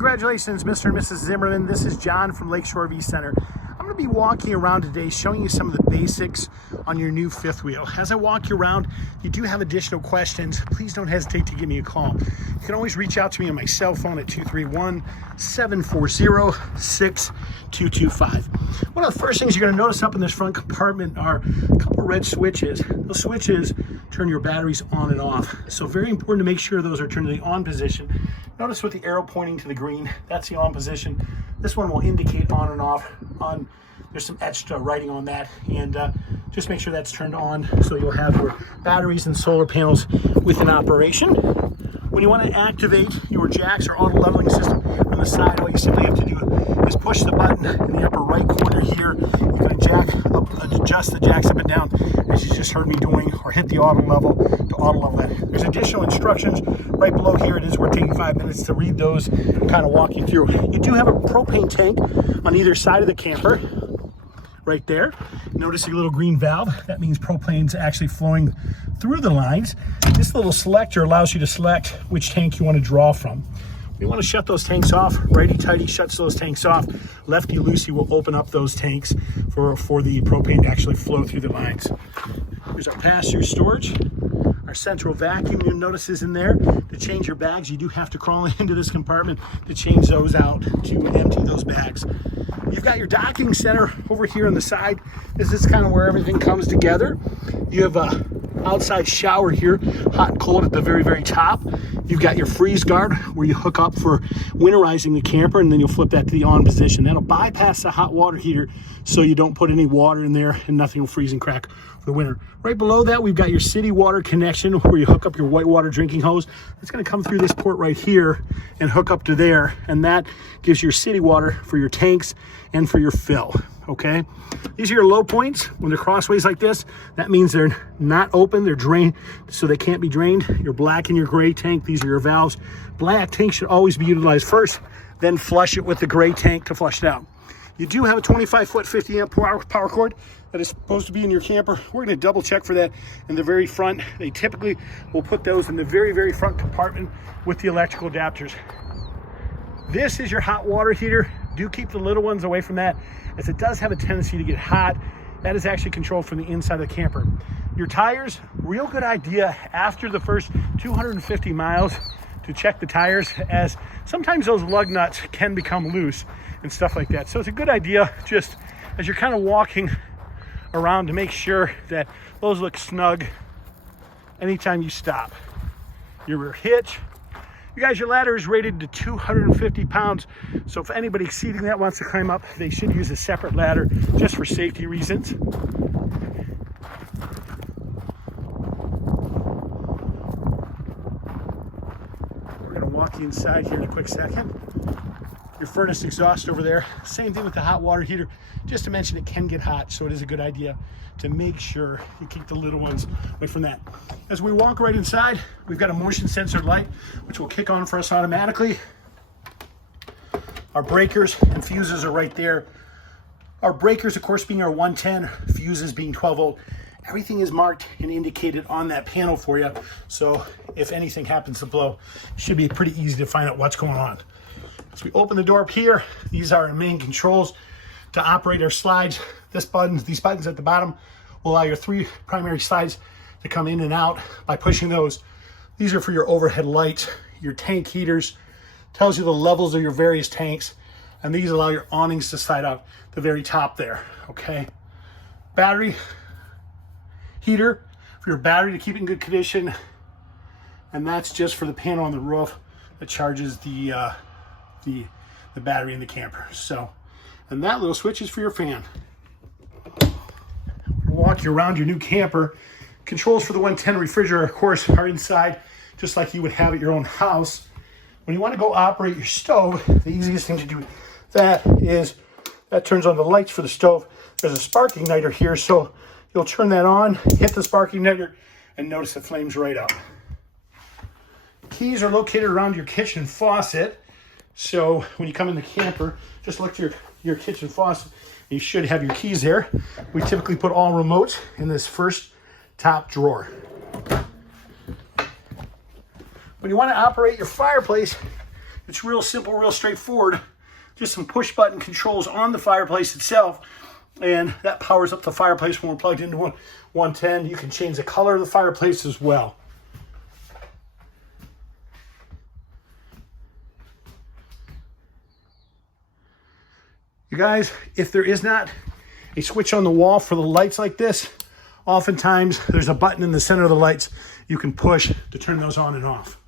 Congratulations, Mr. and Mrs. Zimmerman. This is John from Lakeshore RV Center. I'm going to be walking around today showing you some of the basics on your new fifth wheel. As I walk you around, if you do have additional questions, please don't hesitate to give me a call. You can always reach out to me on my cell phone at 231-740-6225. One of the first things you're going to notice up in this front compartment are a couple red switches. Those switches turn your batteries on and off. So very important to make sure those are turned to the on position. Notice with the arrow pointing to the green, that's the on position. This one will indicate on and off. There's some etched writing on that, and just make sure that's turned on so you'll have your batteries and solar panels within operation. When you want to activate your jacks or auto leveling system on the side, all you simply have to do is push the button in the upper right corner here. You're going to adjust the jacks up and down as you just heard me doing, or hit the auto level to auto level that. There's additional instructions right below here. It is worth taking 5 minutes to read those and kind of walk you through. You do have a propane tank on either side of the camper. Right there. Notice your little green valve. That means propane's actually flowing through the lines. This little selector allows you to select which tank you want to draw from. You want to shut those tanks off. Righty-tighty shuts those tanks off. Lefty-loosey will open up those tanks for the propane to actually flow through the lines. Here's our pass-through storage. Our central vacuum, you'll notice, is in there. To change your bags, you do have to crawl into this compartment to change those out, to empty those bags. You've got your docking center over here on the side. This is kind of where everything comes together. You have a outside shower here, hot and cold at the very, very top. You've got your freeze guard where you hook up for winterizing the camper, and then you'll flip that to the on position. That'll bypass the hot water heater so you don't put any water in there and nothing will freeze and crack for the winter. Right below that, we've got your city water connection where you hook up your white water drinking hose. It's going to come through this port right here and hook up to there, and that gives your city water for your tanks and for your fill. Okay, these are your low points. When they're crossways like this, that means they're not open, they're drained, so they can't be drained. Your black and your gray tank, these are your valves. Black tank should always be utilized first, then flush it with the gray tank to flush it out. You do have a 25-foot 50-amp power cord that is supposed to be in your camper. We're going to double check for that in the very front. They typically will put those in the very, very front compartment with the electrical adapters. This is your hot water heater. Do keep the little ones away from that, as it does have a tendency to get hot. That is actually controlled from the inside of the camper. Your tires, real good idea after the first 250 miles to check the tires, as sometimes those lug nuts can become loose and stuff like that. So it's a good idea just as you're kind of walking around to make sure that those look snug anytime you stop. Your rear hitch. You guys, your ladder is rated to 250 pounds. So if anybody exceeding that wants to climb up, they should use a separate ladder just for safety reasons. We're going to walk you inside here in a quick second. Your furnace exhaust over there. Same thing with the hot water heater. Just to mention, it can get hot, so it is a good idea to make sure you keep the little ones away from that. As we walk right inside, we've got a motion sensor light, which will kick on for us automatically. Our breakers and fuses are right there. Our breakers, of course, being our 110, fuses being 12 volt. Everything is marked and indicated on that panel for you. So if anything happens to blow, it should be pretty easy to find out what's going on. As we open the door up here, these are our main controls to operate our slides. These buttons at the bottom will allow your 3 primary slides to come in and out by pushing those. These are for your overhead lights, your tank heaters, tells you the levels of your various tanks, and these allow your awnings to slide out the very top there, okay? Battery heater for your battery to keep it in good condition, and that's just for the panel on the roof that charges the battery in the camper. So, and that little switch is for your fan. Walk you around your new camper. Controls for the 110 refrigerator, of course, are inside, just like you would have at your own house. When you want to go operate your stove, the easiest thing to do that is that turns on the lights for the stove. There's a spark igniter here, so you'll turn that on, hit the spark igniter, and notice the flames right up. Keys are located around your kitchen faucet. So when you come in the camper, just look to your kitchen faucet. You should have your keys there. We typically put all remotes in this first top drawer. When you want to operate your fireplace, It's real simple, real straightforward. Just some push button controls on the fireplace itself, and that powers up the fireplace when we're plugged into 110. You can change the color of the fireplace as well. You guys, if there is not a switch on the wall for the lights like this, oftentimes there's a button in the center of the lights you can push to turn those on and off.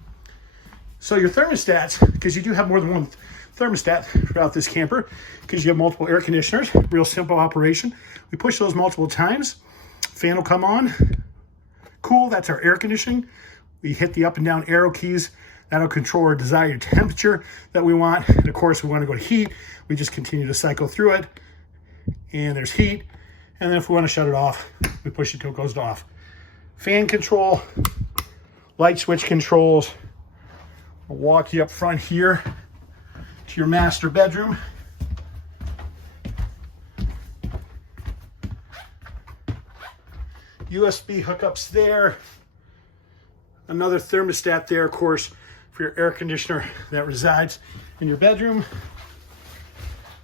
So your thermostats, because you do have more than one thermostat throughout this camper, because you have multiple air conditioners, real simple operation. We push those multiple times, fan will come on, cool, that's our air conditioning. We hit the up and down arrow keys, that'll control our desired temperature that we want. And of course, we want to go to heat, we just continue to cycle through it, and there's heat. And then if we want to shut it off, we push it till it goes off. Fan control, light switch controls. I'll walk you up front here to your master bedroom. USB hookups there. Another thermostat there, of course, for your air conditioner that resides in your bedroom.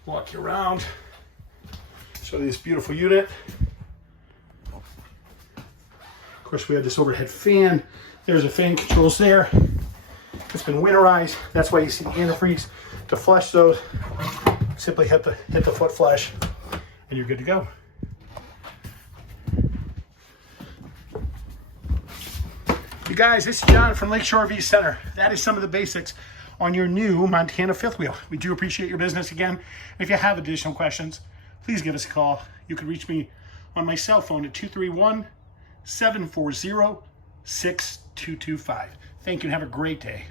Walk you around. Show you this beautiful unit. Of course, we have this overhead fan. There's a fan controls there. It's been winterized. That's why you see the antifreeze. To flush those, simply hit the foot flush, and you're good to go. You guys, this is John from Lakeshore RV Center. That is some of the basics on your new Montana fifth wheel. We do appreciate your business again. And if you have additional questions, please give us a call. You can reach me on my cell phone at 231-740-6225. Thank you and have a great day.